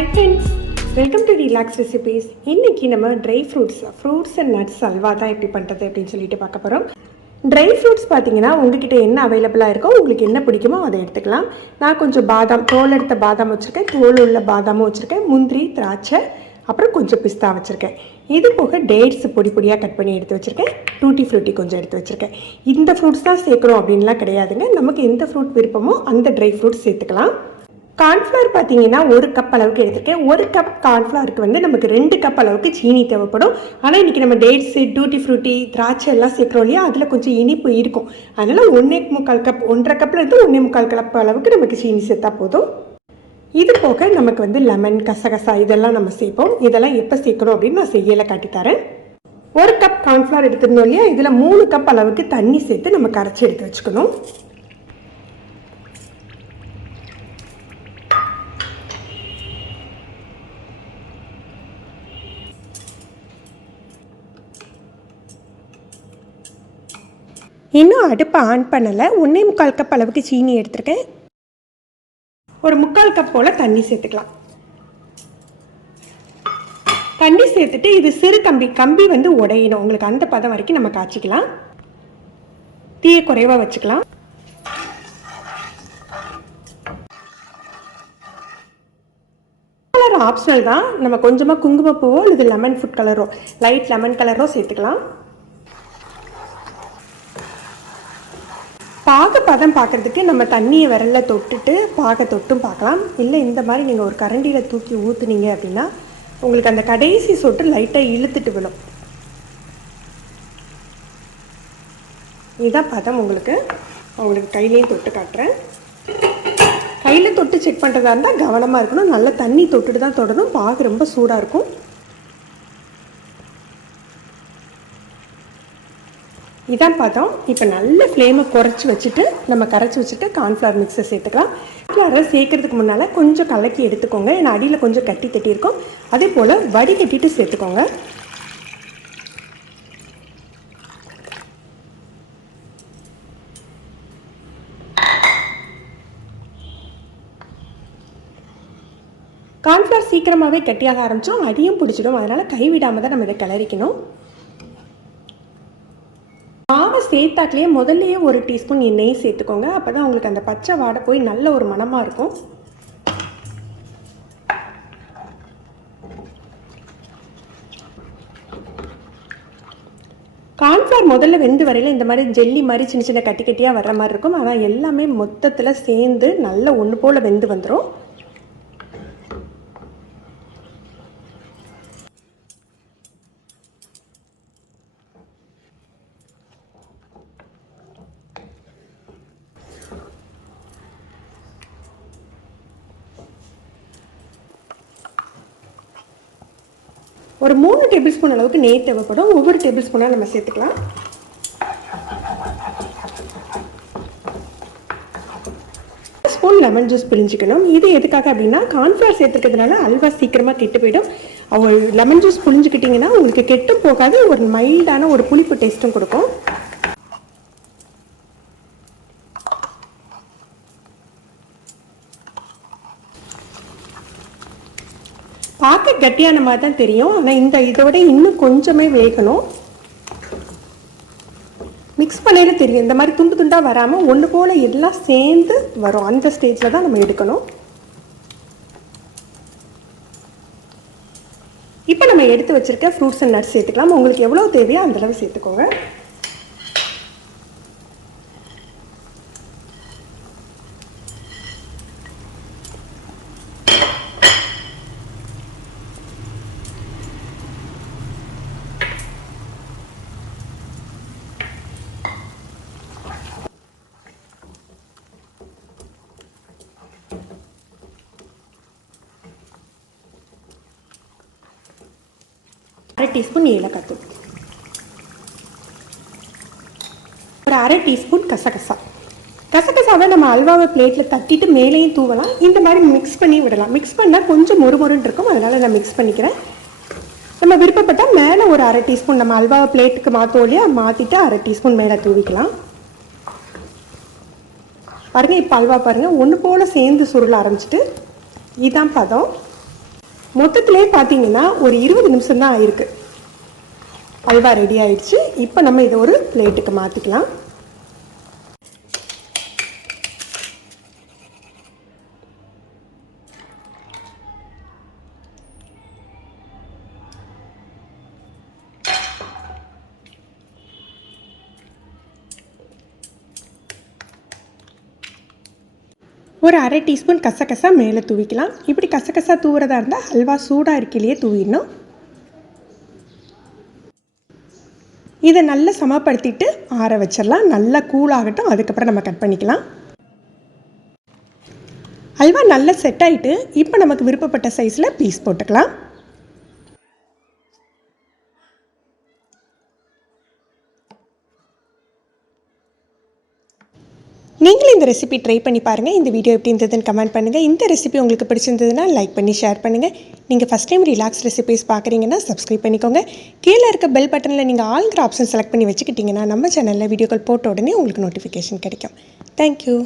Hi friends, welcome to Relax Recipes. இன்னைக்கு நம்ம dry fruits and nuts halwa தான் எப்படி பண்ணுறது அப்படின்னு சொல்லிட்டு பார்க்க போகிறோம். ட்ரை ஃப்ரூட்ஸ் பார்த்தீங்கன்னா உங்ககிட்ட என்ன அவைலபிளாக இருக்கோ உங்களுக்கு என்ன பிடிக்குமோ அதை எடுத்துக்கலாம். நான் கொஞ்சம் பாதாம், தோல் எடுத்த பாதாம் வச்சுருக்கேன், தோல் உள்ள பாதாமும் வச்சுருக்கேன், முந்திரி, திராட்சை, அப்புறம் கொஞ்சம் பிஸ்தா வச்சுருக்கேன். இது போக டேட்ஸ் பொடி பொடியாக கட் பண்ணி எடுத்து வச்சுருக்கேன், டூட்டி ஃப்ரூட்டி கொஞ்சம் எடுத்து வச்சுருக்கேன். இந்த ஃப்ரூட்ஸ் தான் சேர்க்கணும் அப்படின்லாம் கிடையாதுங்க. நமக்கு எந்த ஃப்ரூட் விருப்பமோ அந்த ட்ரை ஃப்ரூட்ஸ் சேர்த்துக்கலாம். கார்ன்ஃப்ளவர் பார்த்தீங்கன்னா 1 கப் அளவுக்கு எடுத்துருக்கேன். 1 கப் கார்ன்ஃப்ளவருக்கு வந்து நமக்கு 2 கப் அளவுக்கு சீனி தேவைப்படும். ஆனால் இன்றைக்கி நம்ம டேட்ஸு, டூட்டி ஃப்ரூட்டி, திராட்சை எல்லாம் சேர்க்குறோம் இல்லையா, அதில் கொஞ்சம் இனிப்பு இருக்கும். அதனால் 1.25 கப், 1.5 கப்லேருந்து 1.25 கப் அளவுக்கு நமக்கு சீனி சேர்த்தா போதும். இது போக நமக்கு வந்து லெமன், கசகசா இதெல்லாம் நம்ம சேர்ப்போம். இதெல்லாம் எப்போ சேர்க்கணும் அப்படின்னு நான் செய்யலை காட்டித்தரேன். 1 கப் கார்ன்ஃப்ளவர் எடுத்துருந்தோம் இல்லையா, இதில் 3 கப் அளவுக்கு தண்ணி சேர்த்து நம்ம கரைச்சி எடுத்து வச்சுக்கணும். இன்னும் அடுப்பை ஆன் பண்ணலை. 1.25 கப் அளவுக்கு சீனி எடுத்துருக்கேன். ஒரு 3/4 கப் போல் தண்ணி சேர்த்துக்கலாம். தண்ணி சேர்த்துட்டு இது சிறு கம்பி வந்து உடையணும். உங்களுக்கு அந்த பதம் வரைக்கும் நம்ம காய்ச்சிக்கலாம். தீயை குறைவாக வச்சுக்கலாம். கலர் ஆப்ஷனல் தான். நம்ம கொஞ்சமாக குங்குமப்பூவோ அல்லது லெமன் ஃபுட் கலரோ, லைட் லெமன் கலரோ சேர்த்துக்கலாம். பதம் பார்க்குறதுக்கு நம்ம தண்ணியை விரலில் தொட்டுட்டு தொட்டும் பார்க்கலாம். இல்லை இந்த மாதிரி நீங்கள் ஒரு கரண்டியில் தூக்கி ஊற்றுனீங்க அப்படின்னா உங்களுக்கு அந்த கடைசி சொட்டு லைட்டாக இழுத்துட்டு விடும். இதுதான் பதம். உங்களுக்கு கையிலையும் தொட்டு காட்டுறேன். கையில் தொட்டு செக் பண்ணுறதா இருந்தால் கவனமாக இருக்கணும். நல்லா தண்ணி தொட்டுட்டு தான் தொடணும். பாகு ரொம்ப சூடாக இருக்கும். இதான் பார்த்தோம். இப்போ நல்ல ஃப்ளேமை குறைச்சி வச்சுட்டு நம்ம கரைச்சி வச்சுட்டு கார்ன்ஃப்ளவர் மிக்ஸை சேர்த்துக்கலாம். கார்ன்ஃப்ளவரை சேர்க்கறதுக்கு முன்னால் கொஞ்சம் கலக்கி எடுத்துக்கோங்க. ஏன்னா அடியில் கொஞ்சம் கட்டி தட்டியிருக்கும். அதே போல் வடிகட்டிட்டு சேர்த்துக்கோங்க. கார்ன்ஃப்ளவர் சீக்கிரமாகவே கட்டியாக ஆரம்பித்தோம், அடியும் பிடிச்சிடும். அதனால் கைவிடாமல் தான் நம்ம இதை கிளறிக்கணும். மாவை சேர்த்தாக்கலையே முதல்லையே 1 டீஸ்பூன் நெய் சேர்த்துக்கோங்க. அப்போ தான் உங்களுக்கு அந்த பச்சை வாடை போய் நல்ல ஒரு மணமாக இருக்கும். கார்ன்ஃப்ளவர் முதல்ல வெந்து வரையில் இந்த மாதிரி ஜெல்லி மாதிரி சின்ன சின்ன கட்டி கட்டியாக வர்ற மாதிரி இருக்கும். ஆனால் எல்லாமே மொத்தத்தில் சேர்ந்து நல்ல ஒன்று போல் வெந்து வந்துடும். ஒரு 3 டேபிள் ஸ்பூன் அளவுக்கு நெய் தேவைப்படும். ஒவ்வொரு டேபிள் ஸ்பூனாக நம்ம சேர்த்துக்கலாம். ஸ்பூன் லெமன் ஜூஸ் பிழிஞ்சிக்கணும். இது எதுக்காக அப்படின்னா கார்ன்ஃப்ளவர் சேர்த்துக்கிறதுனால அல்வா சீக்கிரமாக கெட்டு போயிடும். லெமன் ஜூஸ் புழிஞ்சிக்கிட்டிங்கன்னா உங்களுக்கு கெட்டும் போகாது, ஒரு மைல்டான ஒரு புளிப்பு டேஸ்ட்டும் கொடுக்கும். பார்க்க கட்டியான மாதிரி தான் தெரியும். ஆனால் இதோட இன்னும் கொஞ்சமே வேகணும். மிக்ஸ் பண்ணையில் தெரியும். இந்த மாதிரி துண்டு துண்டாக வராமல் ஒன்று போல் எல்லாம் சேர்ந்து வரும். அந்த ஸ்டேஜில் தான் நம்ம எடுக்கணும். இப்போ நம்ம எடுத்து வச்சுருக்க ஃப்ரூட்ஸ் அண்ட் நட்ஸ் சேர்த்துக்கலாம். உங்களுக்கு எவ்வளோ தேவையோ அந்தளவு சேர்த்துக்கோங்க. அரை டீஸ்பூன் ஏலக்காய் தூள், ஒரு அரை டீஸ்பூன் கசகசாவை நம்ம அல்வாவை பிளேட்டில் தட்டிட்டு மேலேயும் தூவலாம். இந்த மாதிரி மிக்ஸ் பண்ணி விடலாம். மிக்ஸ் பண்ணால் கொஞ்சம் மொறுமொறுன்னு இருக்கும். அதனால் நான் மிக்ஸ் பண்ணிக்கிறேன். நம்ம விருப்பப்பட்டால் மேலே ஒரு அரை டீஸ்பூன் நம்ம அல்வாவை பிளேட்டுக்கு மாற்றோம் இல்லையா, மாற்றிட்டு அரை டீஸ்பூன் மேலே தூவிக்கலாம். பாருங்கள், இப்போ அல்வா பாருங்கள் ஒன்று போல் சேர்ந்து சுருள ஆரம்பிச்சிட்டு. இதுதான் பதம். மொத்தத்திலே பார்த்தீங்கன்னா ஒரு 20 நிமிஷம் தான் ஆயிருக்கு. அல்வா ரெடி ஆயிடுச்சு. இப்போ நம்ம இதை ஒரு பிளேட்டுக்கு மாற்றிக்கலாம். ஒரு அரை டீஸ்பூன் கசகசா மேலே தூவிக்கலாம். இப்படி கசகசா தூவுறதா இருந்தால் ஹல்வா சூடாக இருக்கையிலேயே தூவிடணும். இதை நல்லா சமப்படுத்திட்டு ஆற வச்சிடலாம். நல்லா கூலாகட்டும், அதுக்கப்புறம் நம்ம கட் பண்ணிக்கலாம். ஹல்வா நல்லா செட் ஆகிட்டு இப்போ நமக்கு விருப்பப்பட்ட சைஸில் பீஸ் போட்டுக்கலாம். நீங்களும் இந்த ரெசிபி ட்ரை பண்ணி பாருங்கள். இந்த வீடியோ எப்படி இருந்ததுன்னு கமெண்ட் பண்ணுங்கள். இந்த ரெசிபி உங்களுக்கு பிடிச்சிருந்ததுன்னா லைக் பண்ணி ஷேர் பண்ணுங்கள். நீங்கள் ஃபஸ்ட் டைம் ரிலாக்ஸ் ரெசிபிஸ் பார்க்குறீங்கன்னா சப்ஸ்கிரைப் பண்ணிக்கோங்க. கீழே இருக்க பெல் பட்டனில் நீங்கள் ஆல்ங்கிற ஆப்ஷன் செலக்ட் பண்ணி வச்சுக்கிட்டிங்கன்னா நம்ம சேனலில் வீடியோக்கள் போட்ட உடனே உங்களுக்கு நோட்டிஃபிகேஷன் கிடைக்கும். தேங்க்யூ.